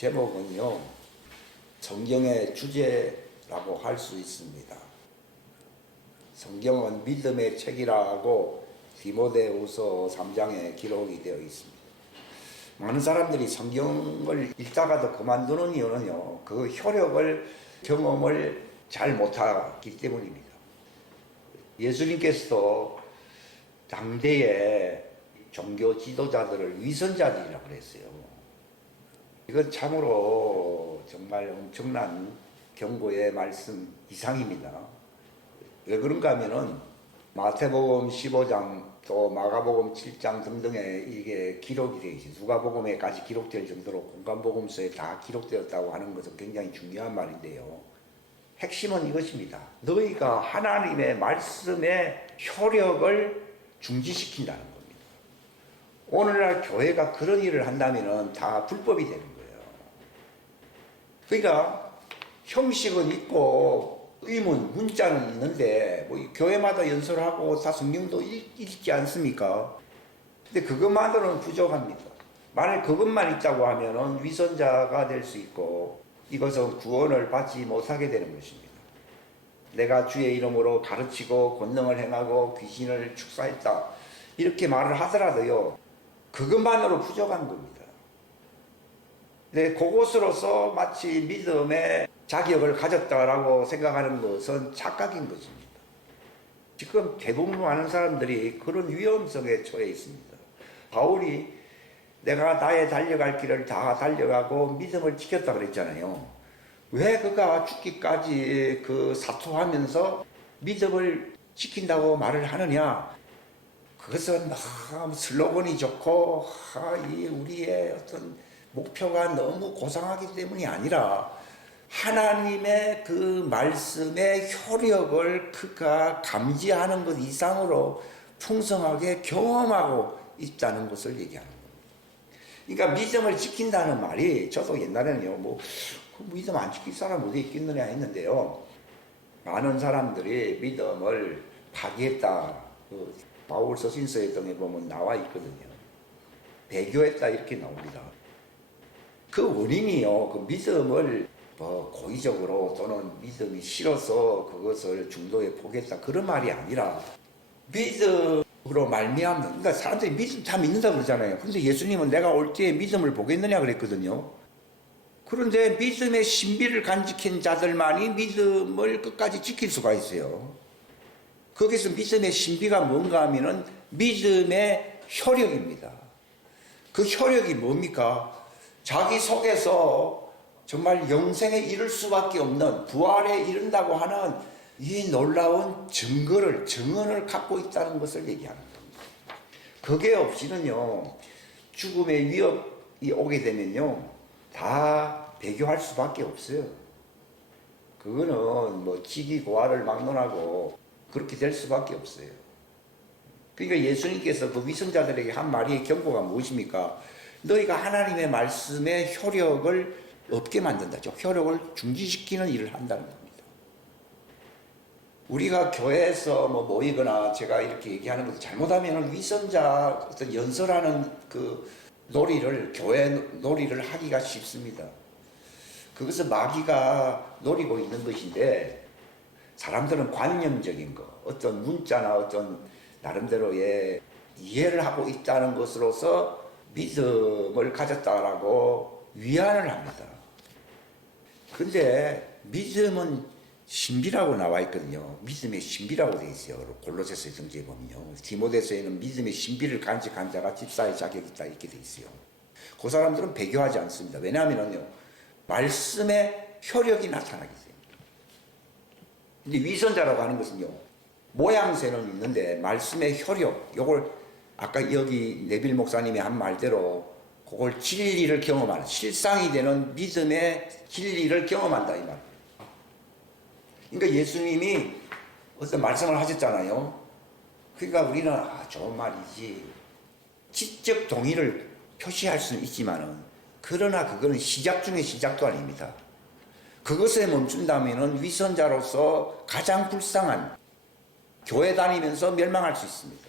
제목은요, 성경의 주제라고 할 수 있습니다. 성경은 믿음의 책이라고 디모데후서 3장에 기록이 되어 있습니다. 많은 사람들이 성경을 읽다가도 그만두는 이유는요, 그 효력을, 경험을 잘 못하기 때문입니다. 예수님께서도 당대의 종교 지도자들을 위선자들이라고 그랬어요. 이건 참으로 정말 엄청난 경고의 말씀 이상입니다. 왜 그런가 하면은 마태복음 15장 또 마가복음 7장 등등에 이게 기록이 되어 있어요. 누가복음에까지 기록될 정도로 공관복음서에 다 기록되었다고 하는 것은 굉장히 중요한 말인데요. 핵심은 이것입니다. 너희가 하나님의 말씀의 효력을 중지시킨다는 겁니다. 오늘날 교회가 그런 일을 한다면 다 불법이 되는 거예요. 그러니까 형식은 있고 의문, 문자는 있는데 뭐 교회마다 연설하고 다 성경도 읽지 않습니까? 근데 그것만으로는 부족합니다. 만약 그것만 있다고 하면 위선자가 될 수 있고 이것은 구원을 받지 못하게 되는 것입니다. 내가 주의 이름으로 가르치고 권능을 행하고 귀신을 축사했다 이렇게 말을 하더라도요, 그것만으로 부족한 겁니다. 네, 그것으로서 마치 믿음의 자격을 가졌다라고 생각하는 것은 착각인 것입니다. 지금 대부분 많은 사람들이 그런 위험성에 처해 있습니다. 바울이 내가 나의 달려갈 길을 다 달려가고 믿음을 지켰다 그랬잖아요. 왜 그가 죽기까지 사투하면서 믿음을 지킨다고 말을 하느냐? 그것은 슬로건이 좋고 우리의 어떤 목표가 너무 고상하기 때문이 아니라 하나님의 그 말씀의 효력을 그가 감지하는 것 이상으로 풍성하게 경험하고 있다는 것을 얘기하는 겁니다. 그러니까 믿음을 지킨다는 말이, 저도 옛날에는요, 믿음 안 지킬 사람 어디 있겠느냐 했는데요, 많은 사람들이 믿음을 파기했다. 바울 서신서에 등에 보면 나와 있거든요. 배교했다 이렇게 나옵니다. 그 원인이요, 그 믿음을 고의적으로 또는 믿음이 싫어서 그것을 중도에 포기했다 그런 말이 아니라 믿음으로 말미암는, 그러니까 사람들이 믿음 다 믿는다 그러잖아요. 그런데 예수님은 내가 올 때에 믿음을 보겠느냐 그랬거든요. 그런데 믿음의 신비를 간직한 자들만이 믿음을 끝까지 지킬 수가 있어요. 거기서 믿음의 신비가 뭔가 하면은 믿음의 효력입니다. 그 효력이 뭡니까? 자기 속에서 정말 영생에 이를 수밖에 없는, 부활에 이른다고 하는 이 놀라운 정언을 갖고 있다는 것을 얘기하는 겁니다. 그게 없이는요, 죽음의 위협이 오게 되면요, 다 배교할 수밖에 없어요. 그거는 지기고하를 막론하고 그렇게 될 수밖에 없어요. 그러니까 예수님께서 그 위선자들에게 한 말의 경고가 무엇입니까? 너희가 하나님의 말씀의 효력을 없게 만든다죠. 효력을 중지시키는 일을 한다는 겁니다. 우리가 교회에서 모이거나 제가 이렇게 얘기하는 것도 잘못하면 위선자 어떤 연설하는 교회 놀이를 하기가 쉽습니다. 그것은 마귀가 노리고 있는 것인데, 사람들은 관념적인 거, 어떤 문자나 어떤 나름대로의 이해를 하고 있다는 것으로서 믿음을 가졌다라고 위안을 합니다. 근데 믿음은 신비라고 나와 있거든요. 믿음의 신비라고 되어 있어요. 골로새서 성경에 보면요. 디모데서에는 믿음의 신비를 간직한 자가 집사의 자격이 있다 이렇게 되어 있어요. 그 사람들은 배교하지 않습니다. 왜냐하면요, 말씀의 효력이 나타나기 때문에. 근데 위선자라고 하는 것은요, 모양새는 있는데 말씀의 효력, 요걸 아까 여기 네빌 목사님이 한 말대로 그걸 진리를 경험하는, 실상이 되는 믿음의 진리를 경험한다 이 말이에요. 그러니까 예수님이 어떤 말씀을 하셨잖아요. 그러니까 우리는 좋은 말이지, 지적 동의를 표시할 수는 있지만은, 그러나 그거는 시작 중에 시작도 아닙니다. 그것에 멈춘다면 위선자로서 가장 불쌍한, 교회 다니면서 멸망할 수 있습니다.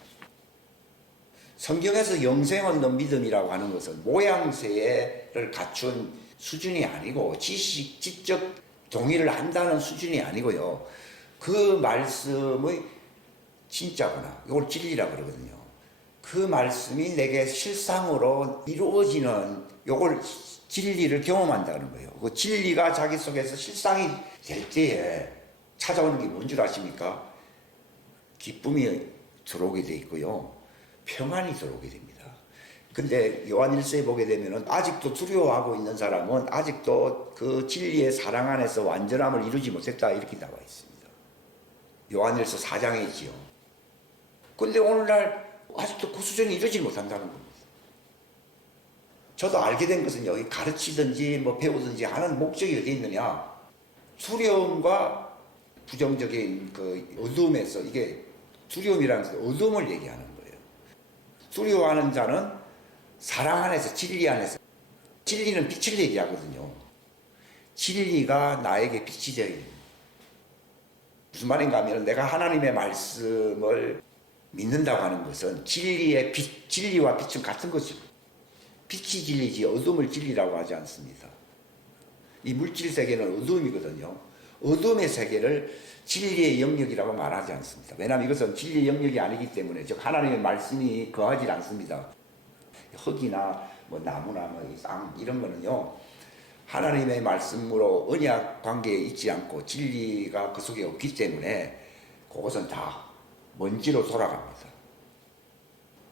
성경에서 영생 얻는 믿음이라고 하는 것은 모양새를 갖춘 수준이 아니고 지적 동의를 한다는 수준이 아니고요. 그 말씀의 진짜구나. 이걸 진리라고 그러거든요. 그 말씀이 내게 실상으로 이루어지는 요걸 진리를 경험한다는 거예요. 그 진리가 자기 속에서 실상이 될 때에 찾아오는 게 뭔 줄 아십니까? 기쁨이 들어오게 돼 있고요. 평안이 들어오게 됩니다. 근데 요한일서에 보게 되면은 아직도 두려워하고 있는 사람은 아직도 그 진리의 사랑 안에서 완전함을 이루지 못했다 이렇게 나와 있습니다. 요한일서 4장에 있지요. 근데 오늘날 아직도 그 수준이 이루지 못한다는 겁니다. 저도 알게 된 것은요, 가르치든지 뭐 배우든지 하는 목적이 어디 있느냐? 두려움과 부정적인 그 어두움에서, 이게 두려움이라는 것은 어두움을 얘기하는 거예요. 두려워하는 자는 사랑 안에서, 진리 안에서, 진리는 빛을 얘기하거든요. 진리가 나에게 빛이 되어 있는. 무슨 말인가 하면 내가 하나님의 말씀을 믿는다고 하는 것은 진리의 빛, 진리와 빛은 같은 것이고, 빛이 진리지 어둠을 진리라고 하지 않습니다. 이 물질 세계는 어둠이거든요. 어둠의 세계를 진리의 영역이라고 말하지 않습니다. 왜냐하면 이것은 진리의 영역이 아니기 때문에, 즉 하나님의 말씀이 거하지 않습니다. 흙이나 뭐 나무나 뭐 땅 이런 거는요, 하나님의 말씀으로 언약 관계에 있지 않고 진리가 그 속에 없기 때문에 그것은 다 먼지로 돌아갑니다.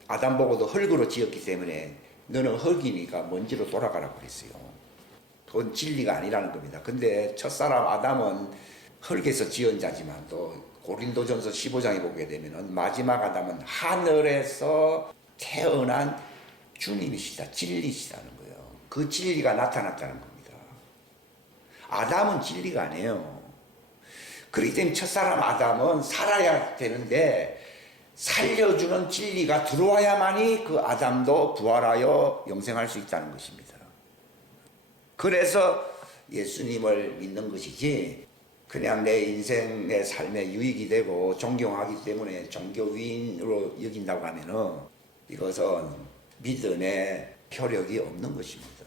아담 보고도 흙으로 지었기 때문에 너는 흙이니까 먼지로 돌아가라고 그랬어요. 그건 진리가 아니라는 겁니다. 근데 첫사람 아담은 흙에서 지은 자지만 또 고린도전서 15장에 보게 되면은 마지막 아담은 하늘에서 태어난 주님이시다, 진리시다는 거예요. 그 진리가 나타났다는 겁니다. 아담은 진리가 아니에요. 그렇기 때문에 첫사람 아담은 살아야 되는데 살려주는 진리가 들어와야만이 그 아담도 부활하여 영생할 수 있다는 것입니다. 그래서 예수님을 믿는 것이지 그냥 내 인생의 삶에 유익이 되고 존경하기 때문에 종교위인으로 여긴다고 하면은 이것은 믿음의 효력이 없는 것입니다.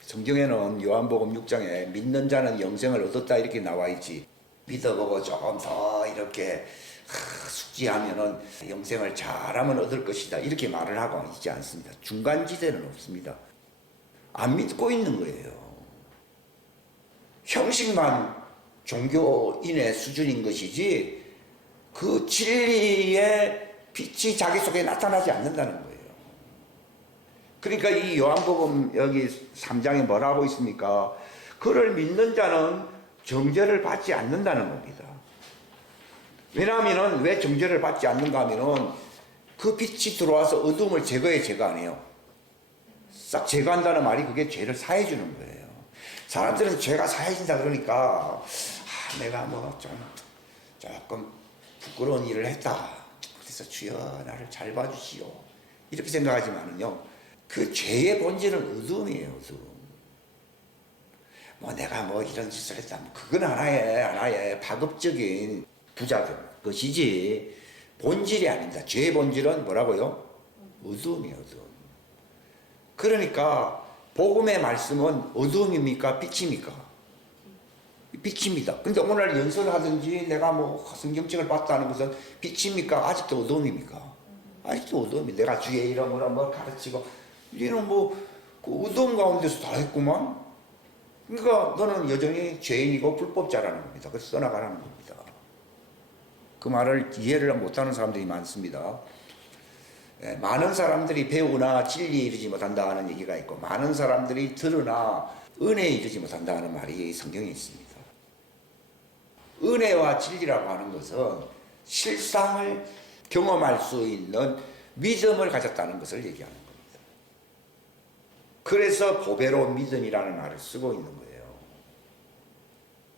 성경에는 요한복음 6장에 믿는 자는 영생을 얻었다 이렇게 나와 있지, 믿어보고 조금 더 이렇게 숙지하면은 영생을 잘하면 얻을 것이다 이렇게 말을 하고 있지 않습니다. 중간지대는 없습니다. 안 믿고 있는 거예요. 형식만 종교인의 수준인 것이지 그 진리의 빛이 자기 속에 나타나지 않는다는 거예요. 그러니까 이 요한복음 여기 3장에 뭐라고 있습니까? 그를 믿는 자는 정죄를 받지 않는다는 겁니다. 왜냐하면 왜 정죄를 받지 않는가 하면은 그 빛이 들어와서 어둠을 제거 안 해요. 싹 제거한다는 말이 그게 죄를 사해 주는 거예요. 사람들은 죄가 사해진다 그러니까 내가 뭐 좀 조금 부끄러운 일을 했다. 그래서 주여 나를 잘 봐주시오. 이렇게 생각하지만은요, 그 죄의 본질은 어둠이에요. 어둠. 뭐 내가 뭐 이런 짓을 했다. 그건 하나의 파급적인 부작용 것이지 본질이 아닙니다. 죄의 본질은 뭐라고요? 어둠이에요. 어둠. 그러니까 복음의 말씀은 어둠입니까? 빛입니까? 빛입니다. 근데 오늘 연설을 하든지 내가 뭐 성경책을 봤다는 것은 빛입니까? 아직도 어둠입니까? 아직도 어둠이. 내가 주의 이름으로 뭐 가르치고 이는 그 어둠 가운데서 다 했구만. 그러니까 너는 여전히 죄인이고 불법자라는 겁니다. 그래서 떠나가라는 겁니다. 그 말을 이해를 못하는 사람들이 많습니다. 많은 사람들이 배우나 진리에 이르지 못한다 하는 얘기가 있고, 많은 사람들이 들으나 은혜에 이르지 못한다 하는 말이 성경에 있습니다. 은혜와 진리라고 하는 것은 실상을 경험할 수 있는 믿음을 가졌다는 것을 얘기하는 겁니다. 그래서 보배로운 믿음이라는 말을 쓰고 있는 거예요.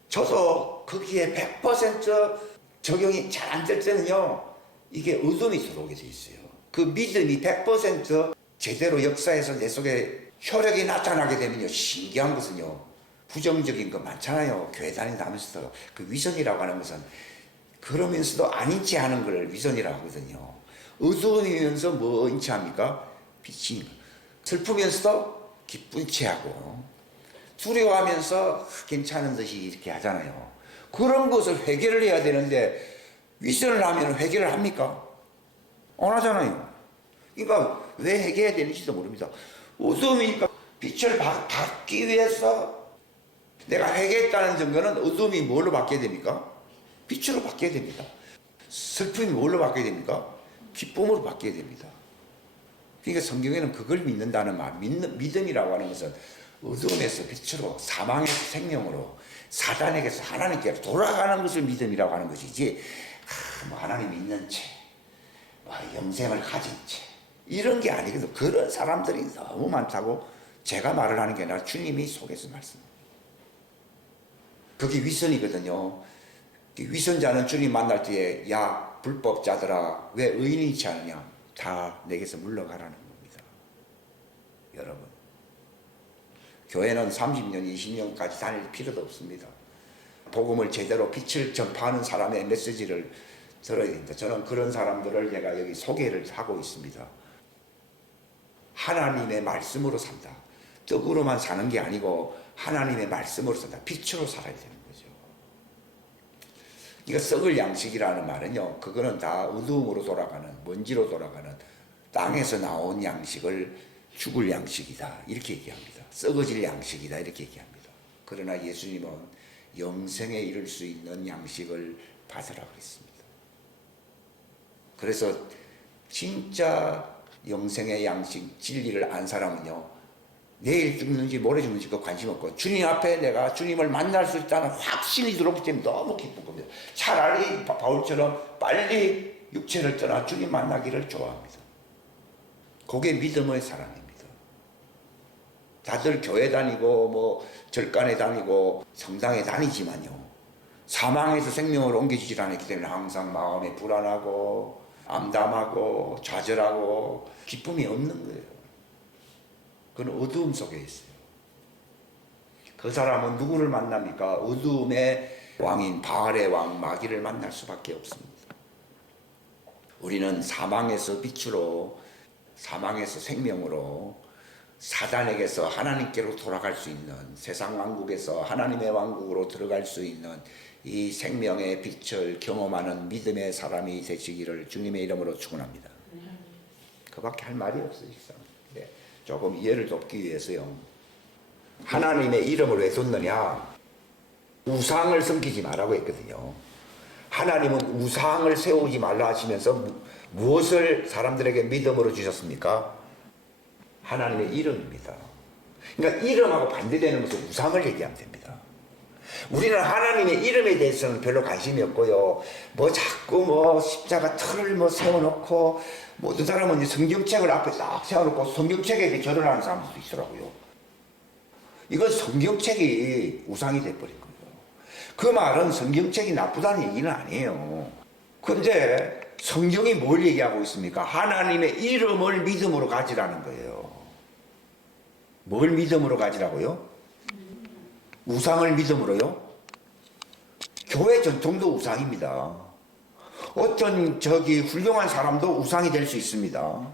저도 거기에 100% 적용이 잘 안 될 때는요, 이게 어둠이 들어오게 돼 있어요. 그 믿음이 100% 제대로 역사에서 내 속에 효력이 나타나게 되면요, 신기한 것은요, 부정적인 거 많잖아요. 교회 다닌다면서도 그 위선이라고 하는 것은 그러면서도 아닌 체 하는 걸 위선이라고 하거든요. 어두움이면서 뭐 인체합니까? 빛이. 슬프면서도 기쁜 체하고 두려워하면서 괜찮은 듯이 이렇게 하잖아요. 그런 것을 회개를 해야 되는데 위선을 하면 회개를 합니까? 안 하잖아요. 그러니까 왜 회개해야 되는지도 모릅니다. 어두움이니까 빛을 받기 위해서 내가 회개했다는 증거는 어둠이 뭘로 바뀌어야 됩니까? 빛으로 바뀌어야 됩니다. 슬픔이 뭘로 바뀌어야 됩니까? 기쁨으로 바뀌어야 됩니다. 그러니까 성경에는 그걸 믿는다는 말, 믿음이라고 하는 것은 어둠에서 빛으로, 사망에서 생명으로, 사단에게서 하나님께 돌아가는 것을 믿음이라고 하는 것이지, 뭐 하나님이 있는 채, 영생을 가진 채, 이런 게 아니거든요. 그런 사람들이 너무 많다고 제가 말을 하는 게 아니라 주님이 속에서 말씀합니다. 그게 위선이거든요. 위선자는 주님 만날 때에 야 불법자들아 왜 의인이 있지 않느냐, 다 내게서 물러가라는 겁니다. 여러분, 교회는 30년 20년까지 다닐 필요도 없습니다. 복음을 제대로 빛을 전파하는 사람의 메시지를 들어야 됩니다. 저는 그런 사람들을 제가 여기 소개를 하고 있습니다. 하나님의 말씀으로 산다. 떡으로만 사는 게 아니고 하나님의 말씀으로 산다. 빛으로 살아야 되는 거죠. 이거 썩을 양식이라는 말은요, 그거는 다 어두움으로 돌아가는, 먼지로 돌아가는 땅에서 나온 양식을 죽을 양식이다 이렇게 얘기합니다. 썩어질 양식이다 이렇게 얘기합니다. 그러나 예수님은 영생에 이를 수 있는 양식을 받으라고 했습니다. 그래서 진짜 영생의 양식 진리를 안 사람은요, 내일 죽는지 모레 죽는지 그 관심 없고 주님 앞에 내가 주님을 만날 수 있다는 확신이 들어오기 때문에 너무 기쁜 겁니다. 차라리 바울처럼 빨리 육체를 떠나 주님 만나기를 좋아합니다. 그게 믿음의 사람입니다. 다들 교회 다니고 뭐 절간에 다니고 성당에 다니지만요, 사망에서 생명으로 옮겨지질 않았기 때문에 항상 마음이 불안하고 암담하고 좌절하고 기쁨이 없는 거예요. 그건 어두움 속에 있어요. 그 사람은 누구를 만납니까? 어두움의 왕인 바알의 왕 마귀를 만날 수밖에 없습니다. 우리는 사망에서 빛으로, 사망에서 생명으로, 사단에게서 하나님께로 돌아갈 수 있는, 세상 왕국에서 하나님의 왕국으로 들어갈 수 있는 이 생명의 빛을 경험하는 믿음의 사람이 되시기를 주님의 이름으로 축원합니다. 그밖에 할 말이 없어요. 네. 조금 이해를 돕기 위해서요, 하나님의 이름을 왜 뒀느냐, 우상을 섬기지 말라고 했거든요. 하나님은 우상을 세우지 말라 하시면서 무엇을 사람들에게 믿음으로 주셨습니까? 하나님의 이름입니다. 그러니까 이름하고 반대되는 것은 우상을 얘기하면 됩니다. 우리는 하나님의 이름에 대해서는 별로 관심이 없고요, 뭐 자꾸 뭐 십자가 틀을 뭐 세워놓고, 뭐 어떤 사람은 이제 성경책을 앞에 딱 세워놓고 성경책에 절을 하는 사람들도 있더라고요. 이건 성경책이 우상이 돼버린 거예요. 그 말은 성경책이 나쁘다는 얘기는 아니에요. 근데 성경이 뭘 얘기하고 있습니까? 하나님의 이름을 믿음으로 가지라는 거예요. 뭘 믿음으로 가지라고요? 우상을 믿음으로요? 교회 전통도 우상입니다. 어떤 훌륭한 사람도 우상이 될 수 있습니다.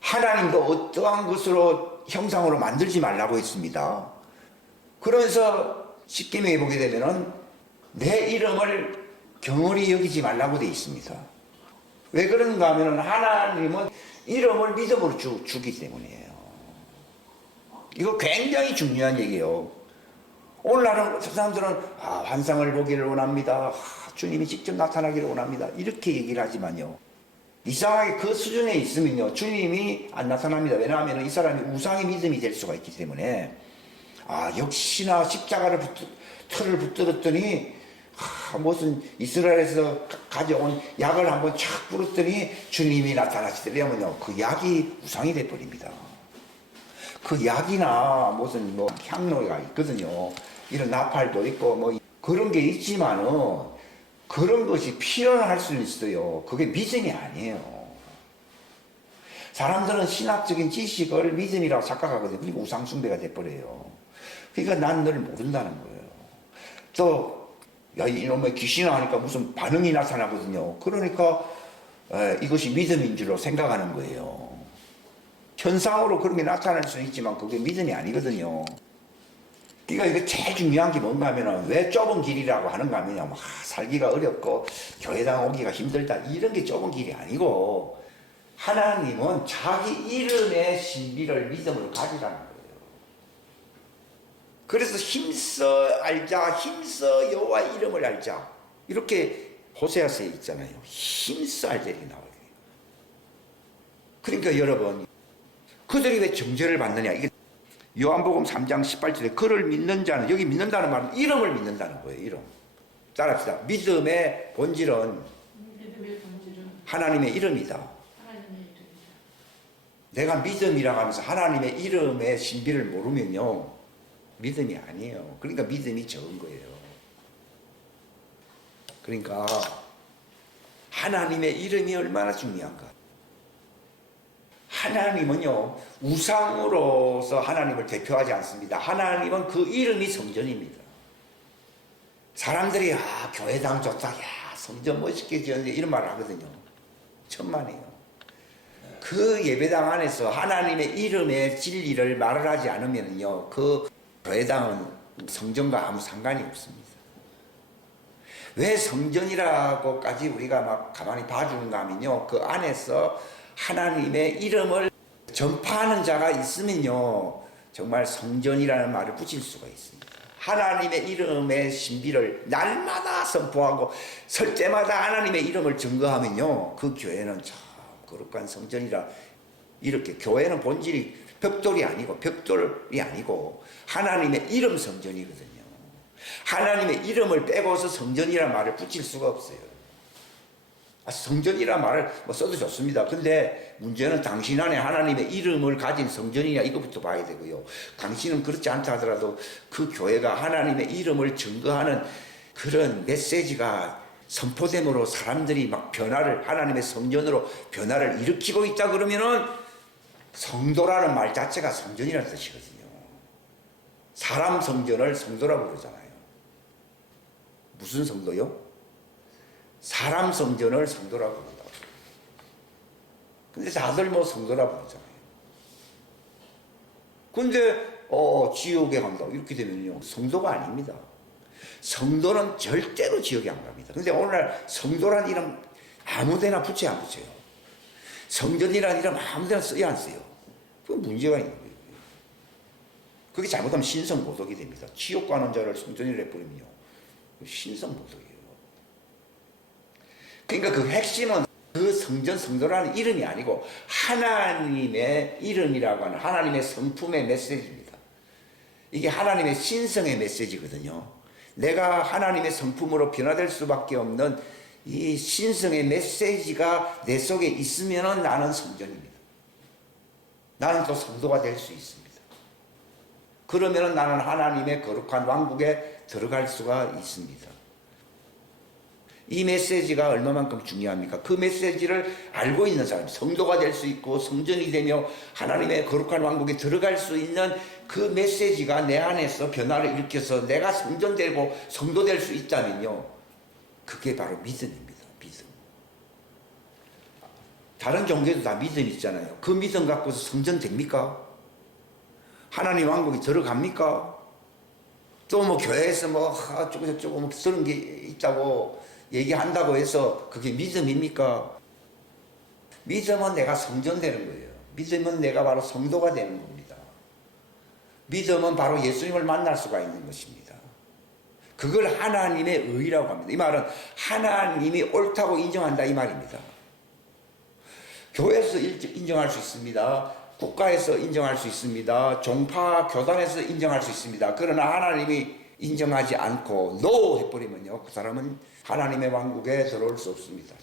하나님도 어떠한 것으로 형상으로 만들지 말라고 했습니다. 그러면서 십계명에 보게 되면은 내 이름을 경홀히 여기지 말라고 되어 있습니다. 왜 그런가 하면은 하나님은 이름을 믿음으로 주기 때문이에요. 이거 굉장히 중요한 얘기예요. 오늘날은 사람들은 환상을 보기를 원합니다. 주님이 직접 나타나기를 원합니다. 이렇게 얘기를 하지만요, 이상하게 그 수준에 있으면요, 주님이 안 나타납니다. 왜냐하면 이 사람이 우상의 믿음이 될 수가 있기 때문에, 역시나 십자가를 틀을 붙들었더니 무슨 이스라엘에서 가져온 약을 한번 착 뿌렸더니 주님이 나타나시더라면요, 그 약이 우상이 돼버립니다. 그 약이나 무슨 뭐 향로가 있거든요. 이런 나팔도 있고 뭐 그런 게 있지만은 그런 것이 필연할 수는 있어요. 그게 믿음이 아니에요. 사람들은 신학적인 지식을 믿음이라고 착각하거든요. 그리고 우상숭배가 돼버려요. 그러니까 난 널 모른다는 거예요. 또 야, 이놈의 귀신 하니까 무슨 반응이 나타나거든요. 그러니까 이것이 믿음인 줄로 생각하는 거예요. 현상으로 그런 게 나타날 수는 있지만 그게 믿음이 아니거든요. 그러니까 이거 제일 중요한 게 뭔가 하면은 왜 좁은 길이라고 하는가 하면요. 살기가 어렵고 교회당 오기가 힘들다 이런 게 좁은 길이 아니고 하나님은 자기 이름의 신비를 믿음으로 가지라는 거예요. 그래서 힘써 알자, 힘써 여호와 이름을 알자 이렇게 호세아서에 있잖아요. 힘써 알자 이렇게 나와요. 그러니까 여러분 그들이 왜 정죄를 받느냐 이게 요한복음 3장 18절에 그를 믿는 자는 여기 믿는다는 말은 이름을 믿는다는 거예요. 이름. 따라합시다. 믿음의 본질은 하나님의 이름이다. 내가 믿음이라고 하면서 하나님의 이름의 신비를 모르면요 믿음이 아니에요. 그러니까 믿음이 적은 거예요. 그러니까 하나님의 이름이 얼마나 중요한가. 하나님은요 우상으로서 하나님을 대표하지 않습니다. 하나님은 그 이름이 성전입니다. 사람들이 교회당 좋다, 성전 멋있게 지었는데 이런 말을 하거든요. 천만에요. 그 예배당 안에서 하나님의 이름의 진리를 말을 하지 않으면요 그 교회당은 성전과 아무 상관이 없습니다. 왜 성전이라고까지 우리가 막 가만히 봐주는가 하면요 그 안에서 하나님의 이름을 전파하는 자가 있으면요 정말 성전이라는 말을 붙일 수가 있습니다. 하나님의 이름의 신비를 날마다 선포하고 설 때마다 하나님의 이름을 증거하면요 그 교회는 참 거룩한 성전이라. 이렇게 교회는 본질이 벽돌이 아니고 하나님의 이름 성전이거든요. 하나님의 이름을 빼고서 성전이라는 말을 붙일 수가 없어요. 성전이라는 말을 써도 좋습니다. 근데 문제는 당신 안에 하나님의 이름을 가진 성전이냐 이것부터 봐야 되고요. 당신은 그렇지 않다 하더라도 그 교회가 하나님의 이름을 증거하는 그런 메시지가 선포됨으로 사람들이 막 하나님의 성전으로 변화를 일으키고 있다 그러면은 성도라는 말 자체가 성전이라는 뜻이거든요. 사람 성전을 성도라고 그러잖아요. 무슨 성도요? 사람 성전을 성도라고 그런다고. 근데 다들 성도라고 그러잖아요. 근데 지옥에 간다고 이렇게 되면요 성도가 아닙니다. 성도는 절대로 지옥에 안 갑니다. 근데 오늘날 성도란 이름 아무데나 붙여야 안 붙여요. 성전이란 이름 아무데나 써야 안 써요. 그 문제가 있는 거예요. 그게 잘못하면 신성모독이 됩니다. 지옥 가는 자를 성전이라 해버리면요 신성모독이에요. 그러니까 그 핵심은 그 성도라는 이름이 아니고 하나님의 이름이라고 하는 하나님의 성품의 메시지입니다. 이게 하나님의 신성의 메시지거든요. 내가 하나님의 성품으로 변화될 수밖에 없는 이 신성의 메시지가 내 속에 있으면 나는 성전입니다. 나는 또 성도가 될 수 있습니다. 그러면 나는 하나님의 거룩한 왕국에 들어갈 수가 있습니다. 이 메시지가 얼마만큼 중요합니까? 그 메시지를 알고 있는 사람, 성도가 될 수 있고 성전이 되며 하나님의 거룩한 왕국에 들어갈 수 있는 그 메시지가 내 안에서 변화를 일으켜서 내가 성전되고 성도 될 수 있다면요 그게 바로 믿음입니다. 믿음. 다른 종교도 다 믿음 있잖아요. 그 믿음 갖고서 성전 됩니까? 하나님 왕국에 들어갑니까? 또 교회에서 어쩌고 그런 게 있다고 얘기한다고 해서 그게 믿음입니까? 믿음은 내가 성전되는 거예요. 믿음은 내가 바로 성도가 되는 겁니다. 믿음은 바로 예수님을 만날 수가 있는 것입니다. 그걸 하나님의 의라고 합니다. 이 말은 하나님이 옳다고 인정한다 이 말입니다. 교회에서 인정할 수 있습니다. 국가에서 인정할 수 있습니다. 종파 교단에서 인정할 수 있습니다. 그러나 하나님이 인정하지 않고 NO 해버리면요 그 사람은 하나님의 왕국에 들어올 수 없습니다.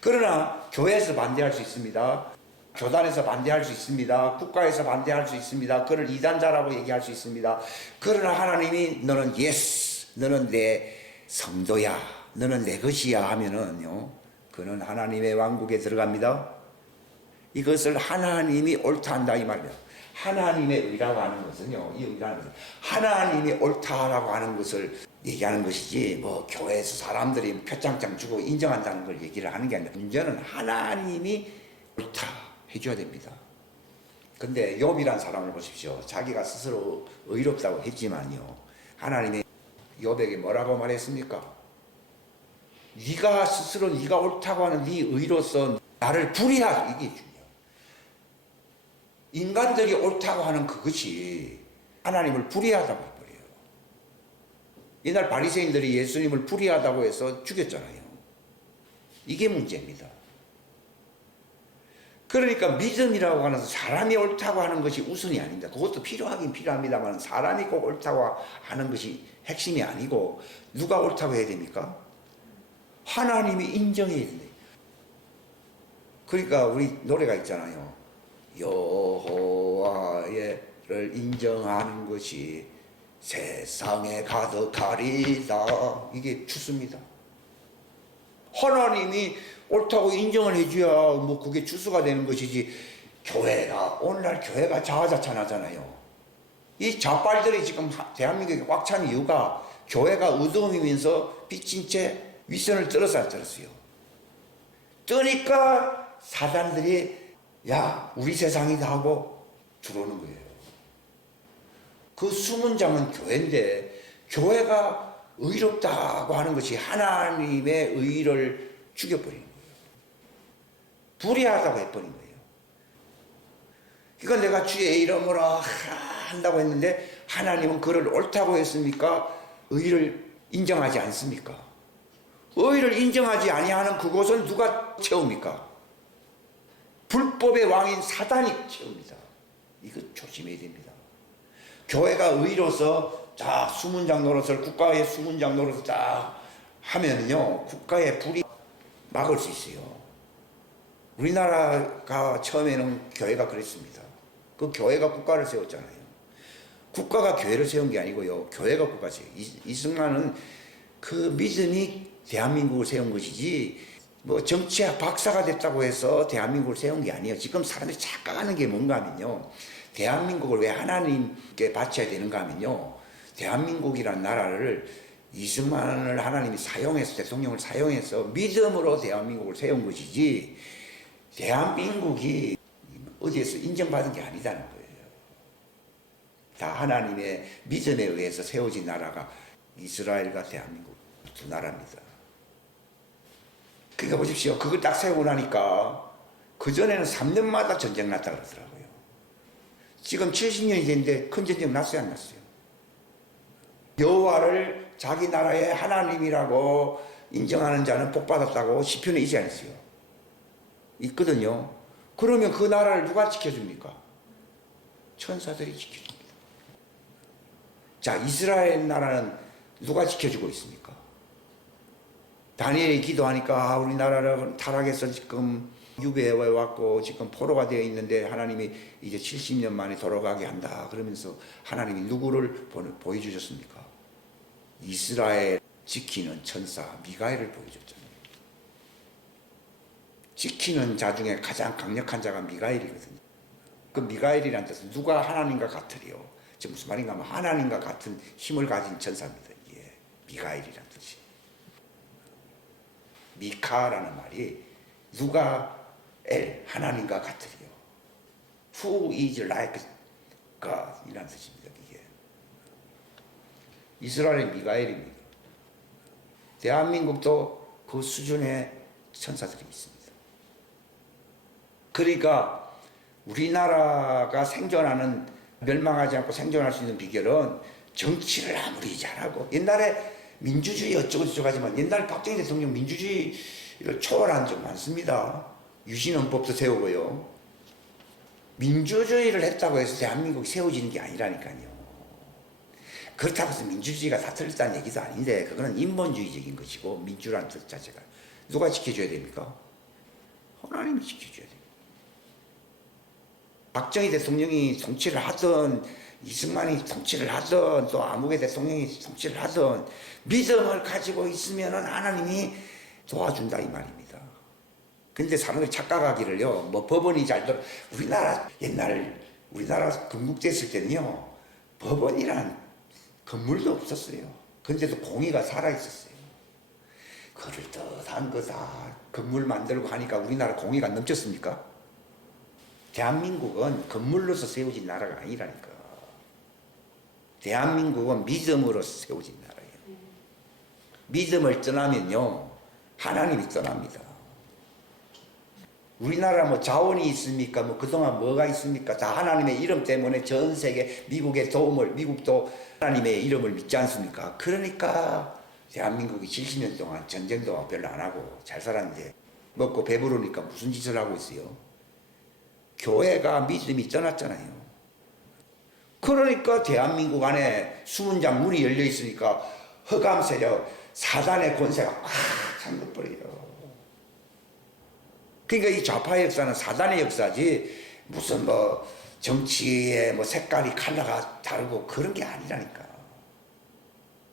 그러나 교회에서 반대할 수 있습니다. 교단에서 반대할 수 있습니다. 국가에서 반대할 수 있습니다. 그를 이단자라고 얘기할 수 있습니다. 그러나 하나님이 너는 예스, 너는 내 성도야, 너는 내 것이야 하면은요 그는 하나님의 왕국에 들어갑니다. 이것을 하나님이 옳다 한다 이 말이에요. 하나님의 의라고 하는 것은요, 이 의라는 것은 하나님이 옳다라고 하는 것을 얘기하는 것이지, 뭐 교회에서 사람들이 표창장 주고 인정한다는 걸 얘기를 하는 게 아니라, 문제는 하나님이 옳다 해줘야 됩니다. 근데 욥이란 사람을 보십시오. 자기가 스스로 의롭다고 했지만요, 하나님이 욥에게 뭐라고 말했습니까? 네가 스스로 네가 옳다고 하는 네 의로서 나를 불의하라, 이게 중요해요. 인간들이 옳다고 하는 그것이 하나님을 불의하다고 해버려요. 옛날 바리새인들이 예수님을 불의하다고 해서 죽였잖아요. 이게 문제입니다. 그러니까 믿음이라고 하는 사람이 옳다고 하는 것이 우선이 아닙니다. 그것도 필요하긴 필요합니다만 사람이 꼭 옳다고 하는 것이 핵심이 아니고, 누가 옳다고 해야 됩니까? 하나님이 인정해야 됩니다. 그러니까 우리 노래가 있잖아요. 여호와를 인정하는 것이 세상에 가득하리다. 이게 주수입니다. 하나님이 옳다고 인정을 해줘야 뭐 그게 주수가 되는 것이지, 교회가, 오늘날 교회가 자화자찬하잖아요. 이 좌빨들이 지금 대한민국에 꽉 찬 이유가, 교회가 어두움이면서 비친 채 윗선을 떨었어요. 뜨니까 사단들이 야 우리 세상이다 하고 들어오는 거예요. 그 수문장은 교회인데, 교회가 의롭다고 하는 것이 하나님의 의를 죽여버리는 거예요. 불의하다고 해버린 거예요. 그러니까 내가 주의 이름으로 한다고 했는데 하나님은 그를 옳다고 했습니까? 의를 인정하지 않습니까? 의를 인정하지 아니하는 그곳은 누가 채웁니까? 불법의 왕인 사단이 채웁니다. 이거 조심해야 됩니다. 교회가 의로서 자 수문장 노릇을, 국가의 수문장 노릇을 딱 하면요, 국가의 불이 막을 수 있어요. 우리나라가 처음에는 교회가 그랬습니다. 그 교회가 국가를 세웠잖아요. 국가가 교회를 세운 게 아니고요, 교회가 국가를 세워요. 이승만은 그 믿음이 대한민국을 세운 것이지, 뭐 정치학 박사가 됐다고 해서 대한민국을 세운 게 아니에요. 지금 사람들이 착각하는 게 뭔가 하면요, 대한민국을 왜 하나님께 바쳐야 되는가 하면요, 대한민국이란 나라를 이승만을 하나님이 사용해서, 대통령을 사용해서 믿음으로 대한민국을 세운 것이지, 대한민국이 어디에서 인정받은 게 아니다는 거예요. 다 하나님의 믿음에 의해서 세워진 나라가 이스라엘과 대한민국 두 나라입니다. 그러니까 보십시오. 그걸 딱 세우고 나니까 그전에는 3년마다 전쟁 났다 그러더라고요. 지금 70년이 됐는데 큰 전쟁 났어요, 안 났어요? 여호와를 자기 나라의 하나님이라고 인정하는 자는 복받았다고 시편에 있지 않았어요? 있거든요. 그러면 그 나라를 누가 지켜줍니까? 천사들이 지켜줍니다. 자, 이스라엘 나라는 누가 지켜주고 있습니까? 다니엘이 기도하니까 우리나라는 타락해서 지금 유배해 왔고 지금 포로가 되어 있는데 하나님이 이제 70년 만에 돌아가게 한다 그러면서 하나님이 누구를 보여주셨습니까? 이스라엘 지키는 천사 미가엘을 보여줬잖아요. 지키는 자 중에 가장 강력한 자가 미가엘이거든요. 그 미가엘이라는 뜻은 누가 하나님과 같으리요. 지금 무슨 말인가 하면 하나님과 같은 힘을 가진 천사입니다. 예, 미가엘이라는 뜻이. 미카라는 말이 누가 하나님과 같으리요. Who is like God 이라는 뜻입니다. 이게 이스라엘의 미가엘입니다. 대한민국도 그 수준의 천사들이 있습니다. 그러니까 우리나라가 생존하는, 멸망하지 않고 생존할 수 있는 비결은 정치를 아무리 잘하고, 옛날에 민주주의 어쩌고저쩌고 하지만 옛날 박정희 대통령 민주주의를 초월한 적 많습니다. 유신헌법도 세우고요. 민주주의를 했다고 해서 대한민국이 세워지는 게 아니라니까요. 그렇다고 해서 민주주의가 다 틀렸다는 얘기도 아닌데, 그거는 인본주의적인 것이고, 민주라는 뜻 자체가 누가 지켜줘야 됩니까? 하나님이 지켜줘야 됩니다. 박정희 대통령이 통치를 하든 이승만이 통치를 하든 또 아무개 대통령이 통치를 하든 믿음을 가지고 있으면 하나님이 도와준다 이 말입니다. 근데 사람들이 착각하기를요, 뭐 법원이 잘 우리나라 옛날 우리나라 건국됐을 때는요, 법원이란 건물도 없었어요. 근데도 공의가 살아있었어요. 그럴듯한 거다. 건물 만들고 하니까 우리나라 공의가 넘쳤습니까? 대한민국은 건물로서 세워진 나라가 아니라니까. 대한민국은 믿음으로 세워진 나라예요. 믿음을 떠나면요, 하나님이 떠납니다. 우리나라 뭐 자원이 있습니까? 뭐 그동안 뭐가 있습니까? 다 하나님의 이름 때문에 전 세계 미국도 하나님의 이름을 믿지 않습니까? 그러니까 대한민국이 70년 동안 전쟁도 별로 안 하고 잘 살았는데 먹고 배부르니까 무슨 짓을 하고 있어요? 교회가 믿음이 떠났잖아요. 그러니까 대한민국 안에 수문장 문이 열려 있으니까 흑암 세력, 사단의 권세가 꽉 잠겨버려요. 그러니까 이 좌파의 역사는 사단의 역사지 무슨 뭐 정치의 뭐 색깔이 컬러가 다르고 그런 게 아니라니까.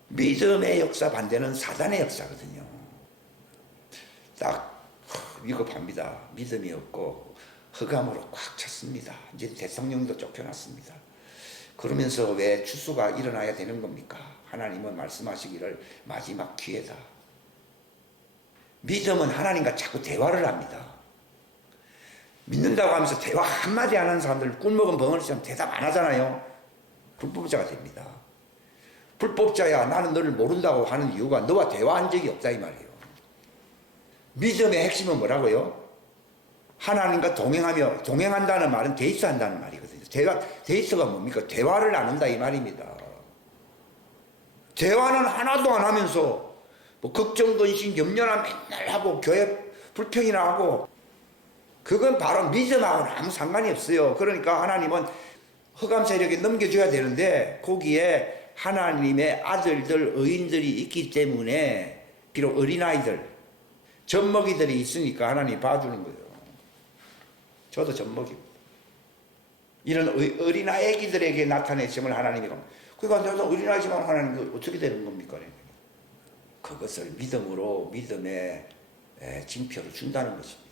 믿음의 역사 반대는 사단의 역사거든요. 딱 위급합니다. 믿음이 없고 흑암으로 꽉 찼습니다. 이제 대통령도 쫓겨났습니다. 그러면서 왜 추수가 일어나야 되는 겁니까? 하나님은 말씀하시기를 마지막 기회다. 믿음은 하나님과 자꾸 대화를 합니다. 믿는다고 하면서 대화 한마디 안 하는 사람들 꿀먹은 벙어리처럼 대답 안 하잖아요. 불법자가 됩니다. 불법자야 나는 너를 모른다고 하는 이유가 너와 대화한 적이 없다 이 말이에요. 믿음의 핵심은 뭐라고요? 하나님과 동행한다는 말은 데이트한다는 말이거든요. 데이트가 뭡니까? 대화를 나눈다 이 말입니다. 대화는 하나도 안 하면서 뭐 걱정, 근심, 염려나 맨날 하고 교회 불평이나 하고 그건 바로 믿음하고는 아무 상관이 없어요. 그러니까 하나님은 흑암 세력에 넘겨줘야 되는데 거기에 하나님의 아들들, 의인들이 있기 때문에 비록 어린아이들, 젖먹이들이 있으니까 하나님이 봐주는 거예요. 저도 젖먹입니다. 이런 어린아이들에게 나타내심을 하나님이 그러니까 내가 어린아이지만 하나님이 어떻게 되는 겁니까? 그것을 믿음으로 믿음의 징표를 준다는 것입니다.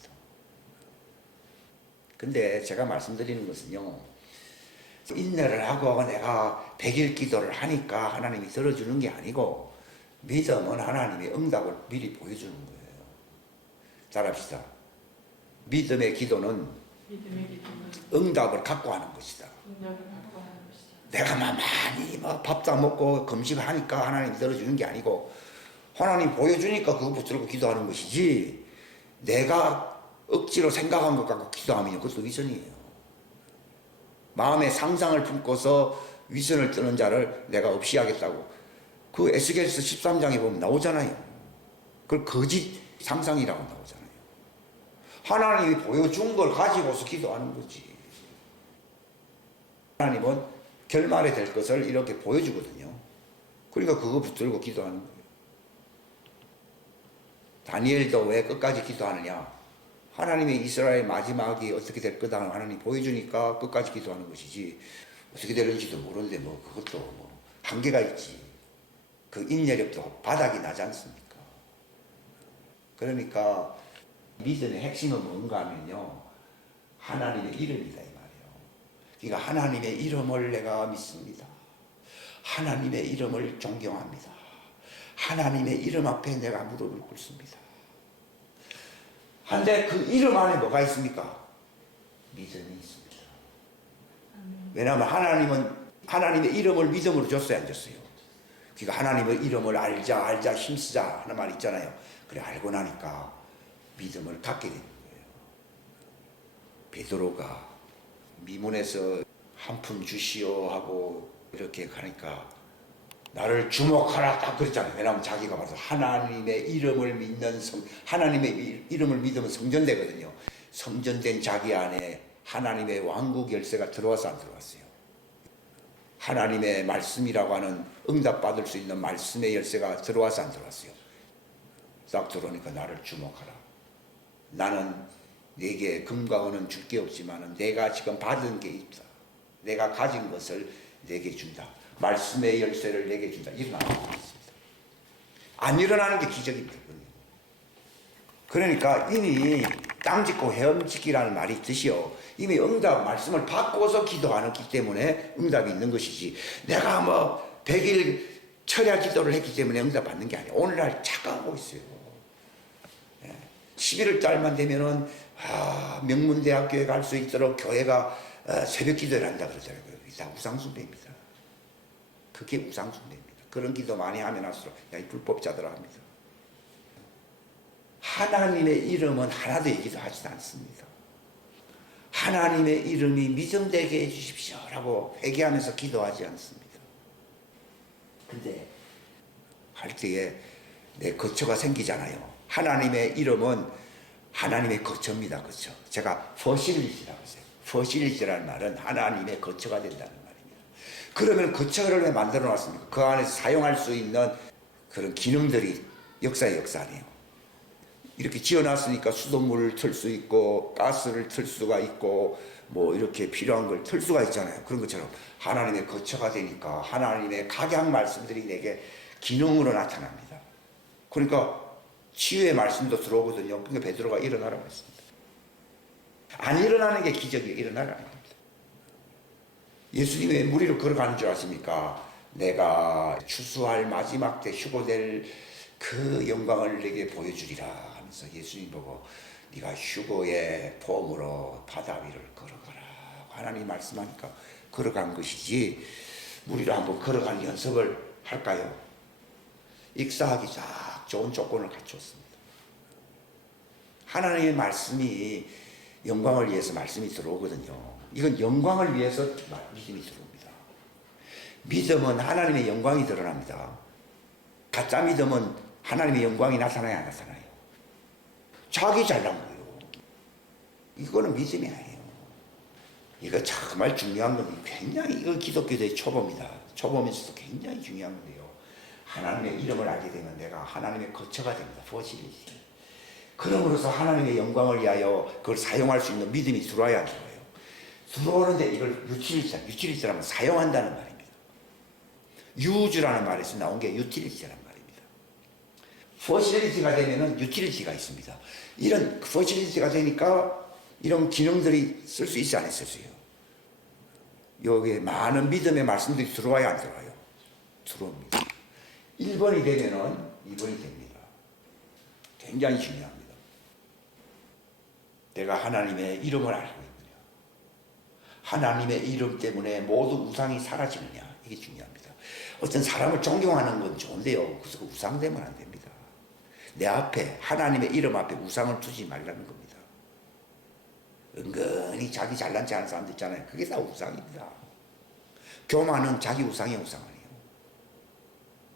근데 제가 말씀드리는 것은요, 인내를 하고 내가 100일 기도를 하니까 하나님이 들어주는 게 아니고 믿음은 하나님의 응답을 미리 보여주는 거예요. 잘합시다. 믿음의 기도는 응답을 갖고 하는 것이다. 내가 많이 밥도 안 먹고 금식을 하니까 하나님이 들어주는 게 아니고 하나님 보여주니까 그거 붙들고 기도하는 것이지 내가 억지로 생각한 것 갖고 기도하면 그것도 위선이에요. 마음의 상상을 품고서 위선을 뜨는 자를 내가 없이 하겠다고 그 에스겔서 13장에 보면 나오잖아요. 그걸 거짓 상상이라고 나오잖아요. 하나님이 보여준 걸 가지고서 기도하는 거지. 하나님은 결말에 될 것을 이렇게 보여주거든요. 그러니까 그거 붙들고 기도하는 거예요. 다니엘도 왜 끝까지 기도하느냐? 하나님의 이스라엘 마지막이 어떻게 될 거다 하나님 보여주니까 끝까지 기도하는 것이지 어떻게 되는지도 모르는데 뭐 그것도 뭐 한계가 있지. 그 인내력도 바닥이 나지 않습니까? 그러니까 믿음의 핵심은 뭔가 하면요, 하나님의 이름이다 이 말이에요. 그러니까 하나님의 이름을 내가 믿습니다. 하나님의 이름을 존경합니다. 하나님의 이름 앞에 내가 무릎을 꿇습니다. 한데 그 이름 안에 뭐가 있습니까? 믿음이 있습니다. 왜냐하면 하나님은 하나님의 이름을 믿음으로 줬어요, 안 줬어요? 그러니까 하나님의 이름을 알자 힘쓰자 하는 말 있잖아요. 그래 알고 나니까 믿음을 갖게 되는 거예요. 베드로가 미문에서 한 푼 주시오 하고 이렇게 가니까 나를 주목하라 딱 그랬잖아요. 왜냐하면 자기가 봐서 하나님의 이름을 믿는 하나님의 이름을 믿으면 성전되거든요. 성전된 자기 안에 하나님의 왕국 열쇠가 들어와서 안 들어왔어요. 하나님의 말씀이라고 하는 응답받을 수 있는 말씀의 열쇠가 들어와서 안 들어왔어요. 딱 들어오니까 나를 주목하라. 나는 네게 금과 은은 줄 게 없지만 내가 지금 받은 게 있다. 내가 가진 것을 네게 준다. 말씀의 열쇠를 내게 준다. 일어나는 게 있습니다. 안 일어나는 게 기적입니다. 그러니까 이미 딱 땅짓고 헤엄짓기라는 말이 있듯이요. 이미 응답 말씀을 받고서 기도하기 때문에 응답이 있는 것이지. 내가 뭐 100일 철야 기도를 했기 때문에 응답 받는 게 아니에요. 오늘날 착각하고 있어요. 11월 달만 되면은 명문대학교에 갈 수 있도록 교회가 새벽 기도를 한다 그러더라고요. 다 우상숭배입니다. 그게 우상숭배입니다. 그런 기도 많이 하면 할수록 이 불법자들아 합니다. 하나님의 이름은 하나도 얘기도 하지도 않습니다. 하나님의 이름이 믿음되게 해주십시오라고 회개하면서 기도하지 않습니다. 근데 할 때에 내 거처가 생기잖아요. 하나님의 이름은 하나님의 거처입니다. 거처. 제가 퍼실리티라고 했어요. 퍼실리티라는 말은 하나님의 거처가 된다는 말입니다. 그러면 거처를 왜 만들어 놨습니까? 그 안에서 사용할 수 있는 그런 기능들이 역사의 역사 아니에요. 이렇게 지어놨으니까 수돗물을 틀 수 있고 가스를 틀 수가 있고 뭐 이렇게 필요한 걸 틀 수가 있잖아요. 그런 것처럼 하나님의 거처가 되니까 하나님의 각양 말씀들이 내게 기능으로 나타납니다. 그러니까 치유의 말씀도 들어오거든요. 그러니까 베드로가 일어나라고 했습니다. 안 일어나는 게 기적이에요. 일어나라는 겁니다. 예수님이 왜 무리로 걸어가는 줄 아십니까? 내가 추수할 마지막 때 휴거될 그 영광을 내게 보여주리라 하면서 예수님 보고 네가 휴거의 폼으로 바다 위를 걸어가라 하나님 말씀하니까 걸어간 것이지 무리로 한번 걸어가는 연습을 할까요? 익사하기 딱 좋은 조건을 갖추었습니다. 하나님의 말씀이 영광을 위해서 말씀이 들어오거든요. 이건 영광을 위해서 믿음이 들어옵니다. 믿음은 하나님의 영광이 드러납니다. 가짜 믿음은 하나님의 영광이 나타나야 안 나타나요. 자기 잘난 거예요. 이거는 믿음이 아니에요. 이거 정말 중요한 건데 굉장히 이거 기독교의 초보입니다. 초보면서도 굉장히 중요한 건데요. 하나님의 이름을 알게 되면 내가 하나님의 거처가 됩니다. 퍼실리티. 그럼으로써 하나님의 영광을 위하여 그걸 사용할 수 있는 믿음이 들어와야 안 들어와요. 들어오는데 이걸 유틸리티라면 사용한다는 말입니다. 유즈라는 말에서 나온 게 유틸리티라는 말입니다. 퍼실리티가 되면은 유틸리티가 있습니다. 이런 퍼실리티가 되니까 이런 기능들이 쓸 수 있지 않았어요. 여기에 많은 믿음의 말씀들이 들어와야 안 들어와요? 들어옵니다. 1번이 되면은 2번이 됩니다. 굉장히 중요합니다. 내가 하나님의 이름을 알고 있느냐. 하나님의 이름 때문에 모두 우상이 사라지느냐. 이게 중요합니다. 어떤 사람을 존경하는 건 좋은데요. 그래서 그 우상되면 안 됩니다. 내 앞에 하나님의 이름 앞에 우상을 두지 말라는 겁니다. 은근히 자기 잘난 체 하는 사람들 있잖아요. 그게 다 우상입니다. 교만은 자기 우상의 우상 아니에요.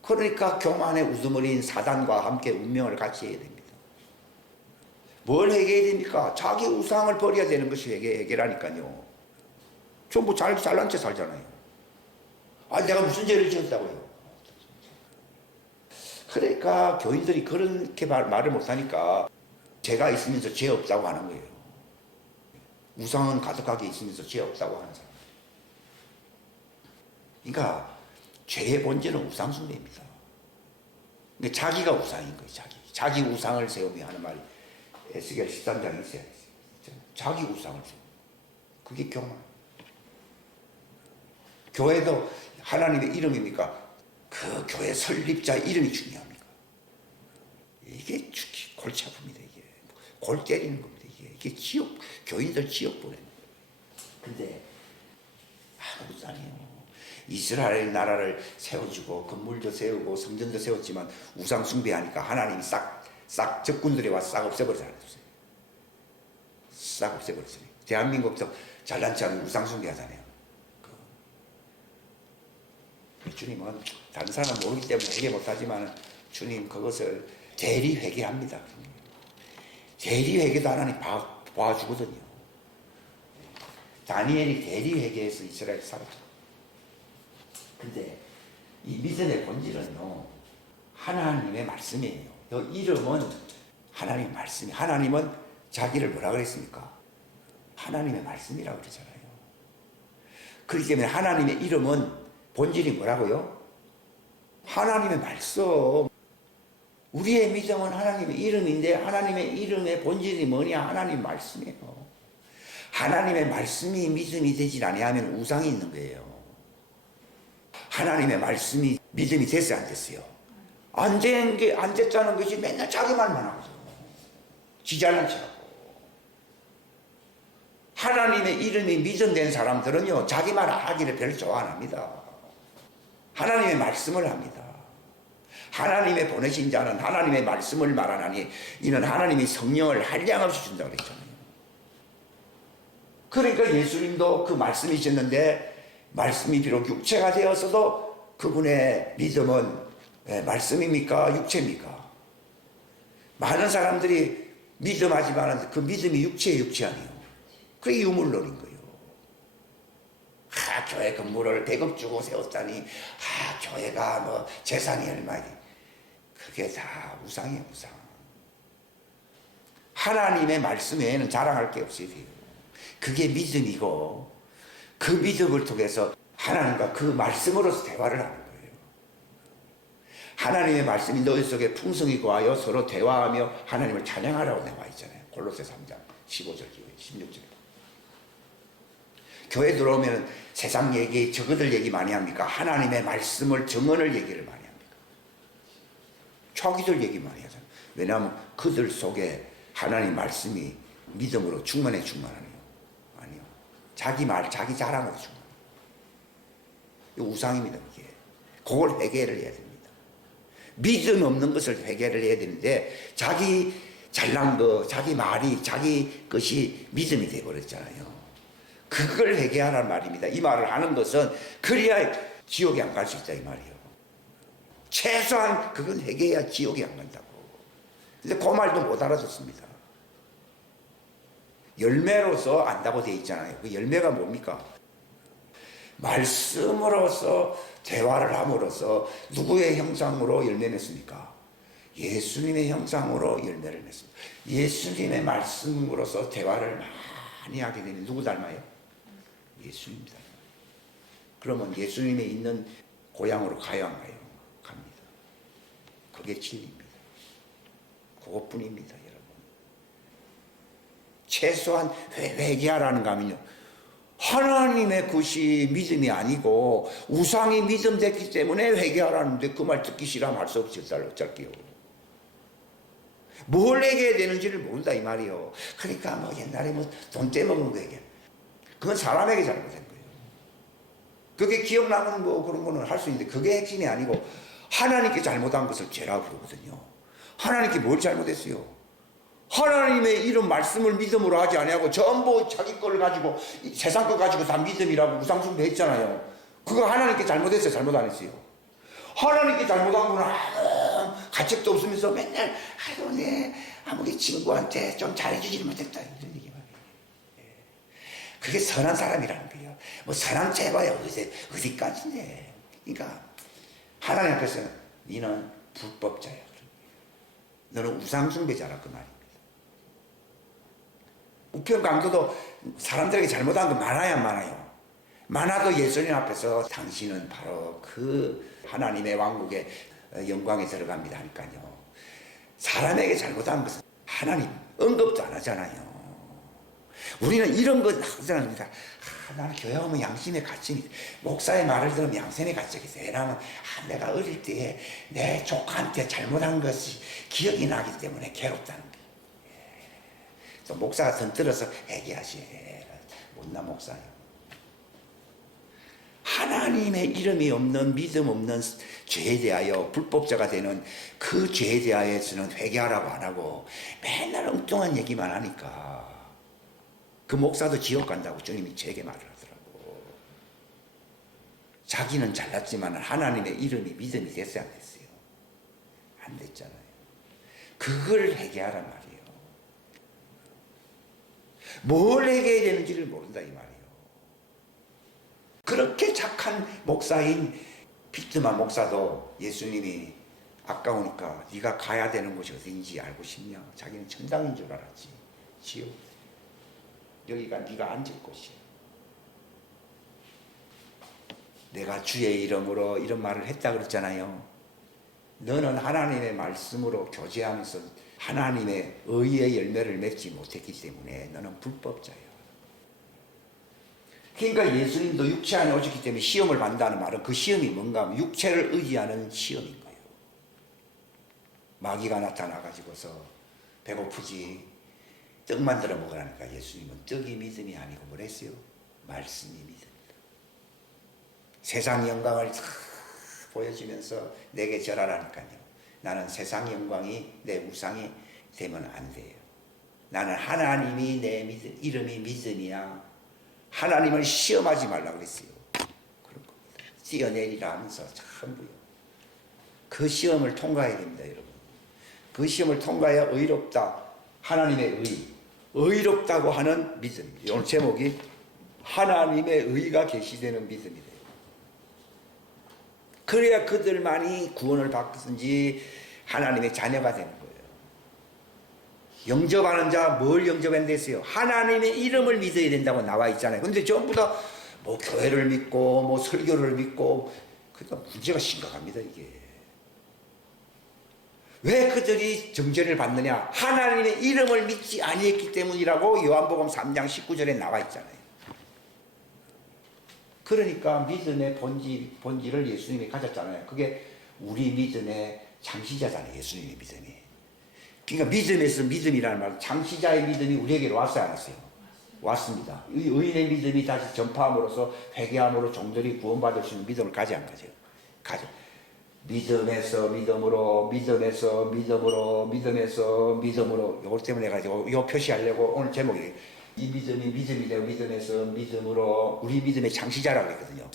그러니까 교만의 우두머리인 사단과 함께 운명을 같이 해야 됩니다. 뭘 해결해야 됩니까? 자기 우상을 버려야 되는 것이 해결하니까요. 전부 잘난 체 살잖아요. 내가 무슨 죄를 지었다고요? 그러니까 교인들이 그렇게 말을 못하니까 죄가 있으면서 죄 없다고 하는 거예요. 우상은 가득하게 있으면서 죄 없다고 하는 사람. 그러니까 죄의 본질은 우상숭배입니다. 그러니까 자기가 우상인 거예요. 자기 우상을 세우며 하는 말이 에스겔 13장에 있어요. 자기 우상을 세우며. 그게 교만. 교회도 하나님의 이름입니까? 그 교회 설립자 이름이 중요합니까? 이게 골치 아픕니다. 이게 골 때리는 겁니다. 이게 지옥, 교인들 지옥 보내는 거예요. 근데 아무것도 아니에요. 이스라엘 나라를 세워주고 건물도 세우고 성전도 세웠지만 우상 숭배하니까 하나님이 싹 적군들이 와서 싹 없애버리잖아요. 싹 없애버렸어요. 대한민국도 잘난 체하면 우상 숭배하잖아요. 주님은 다른 사람은 모르기 때문에 회개 못하지만 주님 그것을 대리 회개합니다. 대리 회개도 하나님 봐주거든요. 다니엘이 대리 회개해서 이스라엘 살았죠. 근데 이 믿음의 본질은요, 하나님의 말씀이에요. 이 이름은 하나님의 말씀이. 하나님은 자기를 뭐라 그랬습니까? 하나님의 말씀이라고 그러잖아요. 그렇기 때문에 하나님의 이름은 본질이 뭐라고요? 하나님의 말씀. 우리의 믿음은 하나님의 이름인데 하나님의 이름의 본질이 뭐냐? 하나님 말씀이에요. 하나님의 말씀이 믿음이 되질 아니하면 우상이 있는 거예요. 하나님의 말씀이 믿음이 됐어요, 안 됐어요? 안 됐다는 것이 맨날 자기 말만 하고 지 잘난 척하고. 하나님의 이름이 믿음된 사람들은요, 자기 말 하기를 별로 좋아 안 합니다. 하나님의 말씀을 합니다. 하나님의 보내신 자는 하나님의 말씀을 말하나니 이는 하나님이 성령을 한량없이 준다고 그랬잖아요. 그러니까 예수님도 그 말씀이셨는데 말씀이 비록 육체가 되었어도 그분의 믿음은 말씀입니까? 육체입니까? 많은 사람들이 믿음하지만 그 믿음이 육체 아니에요. 그게 유물론인 거예요. 교회 건물을 100억 주고 세웠다니, 교회가 뭐 재산이 얼마지. 그게 다 우상이에요, 우상. 하나님의 말씀 외에는 자랑할 게 없어야 돼요. 그게 믿음이고, 그 믿음을 통해서 하나님과 그 말씀으로서 대화를 하는 거예요. 하나님의 말씀이 너희 속에 풍성히 거하여 서로 대화하며 하나님을 찬양하라고 나와 있잖아요. 골로새 3장 15절, 16절. 교회 들어오면 세상 얘기, 저거들 얘기 많이 합니까? 하나님의 말씀을, 정언을 얘기를 많이 합니까? 자기들 얘기 많이 하잖아요. 왜냐하면 그들 속에 하나님 말씀이 믿음으로 충만하네요. 아니요. 자기 말, 자기 자랑으로 충만해요. 이거 우상입니다, 이게. 그걸 회개를 해야 됩니다. 믿음 없는 것을 회개를 해야 되는데, 자기 잘난 거, 자기 말이, 자기 것이 믿음이 되어버렸잖아요. 그걸 회개하라는 말입니다. 이 말을 하는 것은 그래야 지옥에 안 갈 수 있다 이 말이에요. 최소한 그건 회개해야 지옥에 안 간다고. 근데 그 말도 못 알아듣습니다. 열매로서 안다고 돼 있잖아요. 그 열매가 뭡니까? 말씀으로서 대화를 함으로써 누구의 형상으로 열매 맺습니까? 예수님의 형상으로 열매를 맺습니다. 예수님의 말씀으로서 대화를 많이 하게 되면 누구 닮아요? 예수님 닮아요. 그러면 예수님이 있는 고향으로 가요, 안 가요? 갑니다. 그게 진리입니다. 그것뿐입니다, 여러분. 최소한 회개하라는 거 하면요, 하나님의 것이 믿음이 아니고 우상이 믿음 됐기 때문에 회개하라는데 그 말 듣기 싫으면 할 수 없이 어쩔게요. 뭘 회개해야 되는지를 모른다 이 말이요. 그러니까 뭐 옛날에 뭐 돈 떼먹은 거 얘기해. 그건 사람에게 잘못된 거예요. 그게 기억나는 뭐 그런 거는 할 수 있는데 그게 핵심이 아니고 하나님께 잘못한 것을 죄라고 그러거든요. 하나님께 뭘 잘못했어요? 하나님의 이런 말씀을 믿음으로 하지 아니하고 전부 자기 거를 가지고 세상 거 가지고 다 믿음이라고 우상숭배 했잖아요. 그거 하나님께 잘못했어요? 잘못 안 했어요? 하나님께 잘못한 거는 아무 가책도 없으면서 맨날 아무리 친구한테 좀 잘해주지 못했다 이런 얘기 말이에요. 그게 선한 사람이라는 거예요. 뭐 선한 죄봐야 어디까지인데. 그러니까 하나님 앞에서는 너는 불법자야. 너는 우상숭배자라 그 말입니다. 우편 강도도 사람들에게 잘못한 거 많아야 많아요. 많아도 예수님 앞에서 당신은 바로 그 하나님의 왕국의 영광에 들어갑니다 하니까요. 사람에게 잘못한 것은 하나님 언급도 안 하잖아요. 우리는 이런 거 하잖아요. 나는 교회 오면 양심의 가책이, 목사의 말을 들으면 양심의 가책이 있어요. 왜냐하면 내가 어릴 때 내 조카한테 잘못한 것이 기억이 나기 때문에 괴롭다는 거예요. 또 목사가 던뜨려서 얘기하시. 못난 목사예요. 하나님의 이름이 없는 믿음 없는 죄에 대하여 불법자가 되는 그 죄에 대하여서는 회개하라고 안 하고 맨날 엉뚱한 얘기만 하니까 그 목사도 지옥 간다고 주님이 제게 말을 하더라고. 자기는 잘났지만 하나님의 이름이 믿음이 됐어요, 안 됐어요? 안 됐잖아요. 그걸 회개하란 말이에요. 뭘 회개해야 되는지를 모른다 이 말이에요. 그렇게 착한 목사인 비트마 목사도 예수님이 아까우니까 네가 가야 되는 곳이 어딘지 알고 싶냐? 자기는 천당인 줄 알았지. 지옥. 여기가 네가 앉을 곳이야. 내가 주의 이름으로 이런 말을 했다 그랬잖아요. 너는 하나님의 말씀으로 교제하면서 하나님의 의의 열매를 맺지 못했기 때문에 너는 불법자야. 그러니까 예수님도 육체 안에 오셨기 때문에 시험을 받는다는 말은 그 시험이 뭔가 하면 육체를 의지하는 시험인 거예요. 마귀가 나타나가지고서 배고프지 떡 만들어 먹으라니까 예수님은 떡이 믿음이 아니고 뭐랬어요? 말씀이 믿음이다. 세상 영광을 다 보여주면서 내게 절하라니까요. 나는 세상 영광이 내 우상이 되면 안 돼요. 나는 하나님이 내 믿음, 이름이 믿음이야. 하나님을 시험하지 말라고 그랬어요. 그런 겁니다. 뛰어내리라 하면서 전부요. 그 시험을 통과해야 됩니다, 여러분. 그 시험을 통과해야 의롭다. 하나님의 의롭다고 하는 믿음입니다. 오늘 제목이 하나님의 의가 계시되는 믿음이래요. 그래야 그들만이 구원을 받든지 하나님의 자녀가 되는 거예요. 영접하는 자 뭘 영접한다 했어요? 하나님의 이름을 믿어야 된다고 나와 있잖아요. 근데 전부 다 뭐 교회를 믿고 뭐 설교를 믿고 그러니까 문제가 심각합니다, 이게. 왜 그들이 정죄를 받느냐? 하나님의 이름을 믿지 아니했기 때문이라고 요한복음 3장 19절에 나와 있잖아요. 그러니까 믿음의 본질을 예수님이 가졌잖아요. 그게 우리 믿음의 창시자잖아요, 예수님의 믿음이. 그러니까 믿음에서 믿음이라는 말은 창시자의 믿음이 우리에게로 왔어요, 안 왔어요? 왔습니다. 의인의 믿음이 다시 전파함으로써 회개함으로 종들이 구원받을 수 있는 믿음을 가지 안 가져요? 가져. 믿음에서 믿음으로, 믿음에서 믿음으로, 믿음에서 믿음으로. 이것 때문에 가지고 이 표시하려고 오늘 제목이 이 믿음이 믿음이 되고 믿음에서 믿음으로 우리 믿음의 창시자라고 했거든요.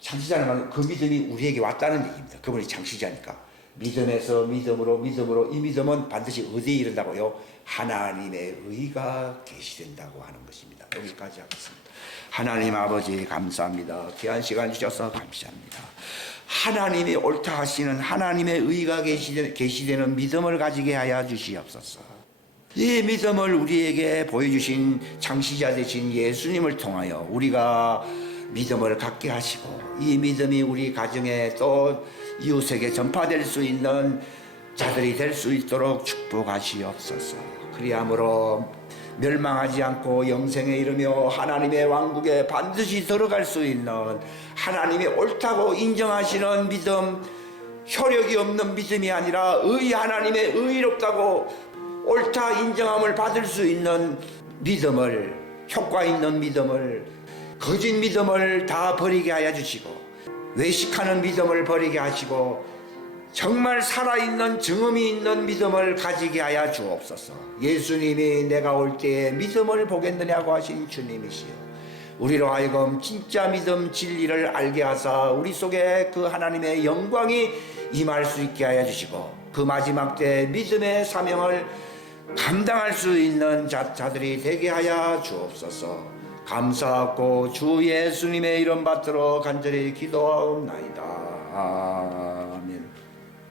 창시자는 말은 그 믿음이 우리에게 왔다는 얘기입니다. 그분이 창시자니까. 믿음에서 믿음으로 믿음으로 이 믿음은 반드시 어디에 이른다고요? 하나님의 의가 계시된다고 하는 것입니다. 여기까지 하겠습니다. 하나님 아버지 감사합니다. 귀한 시간 주셔서 감사합니다. 하나님이 옳다 하시는 하나님의 의가 계시되는 믿음을 가지게 하여 주시옵소서. 이 믿음을 우리에게 보여주신 창시자 되신 예수님을 통하여 우리가 믿음을 갖게 하시고 이 믿음이 우리 가정에 또 이웃에게 전파될 수 있는 자들이 될 수 있도록 축복하시옵소서. 그리함으로 멸망하지 않고 영생에 이르며 하나님의 왕국에 반드시 들어갈 수 있는 하나님이 옳다고 인정하시는 믿음, 효력이 없는 믿음이 아니라 하나님의 의롭다고 옳다 인정함을 받을 수 있는 믿음을, 효과 있는 믿음을, 거짓 믿음을 다 버리게 하여 주시고 외식하는 믿음을 버리게 하시고 정말 살아있는 증언이 있는 믿음을 가지게 하여 주옵소서. 예수님이 내가 올 때에 믿음을 보겠느냐고 하신 주님이시여, 우리로 하여금 진짜 믿음 진리를 알게 하사 우리 속에 그 하나님의 영광이 임할 수 있게 하여 주시고 그 마지막 때 믿음의 사명을 감당할 수 있는 자들이 되게 하여 주옵소서. 감사하고 주 예수님의 이름 받들어 간절히 기도하옵나이다.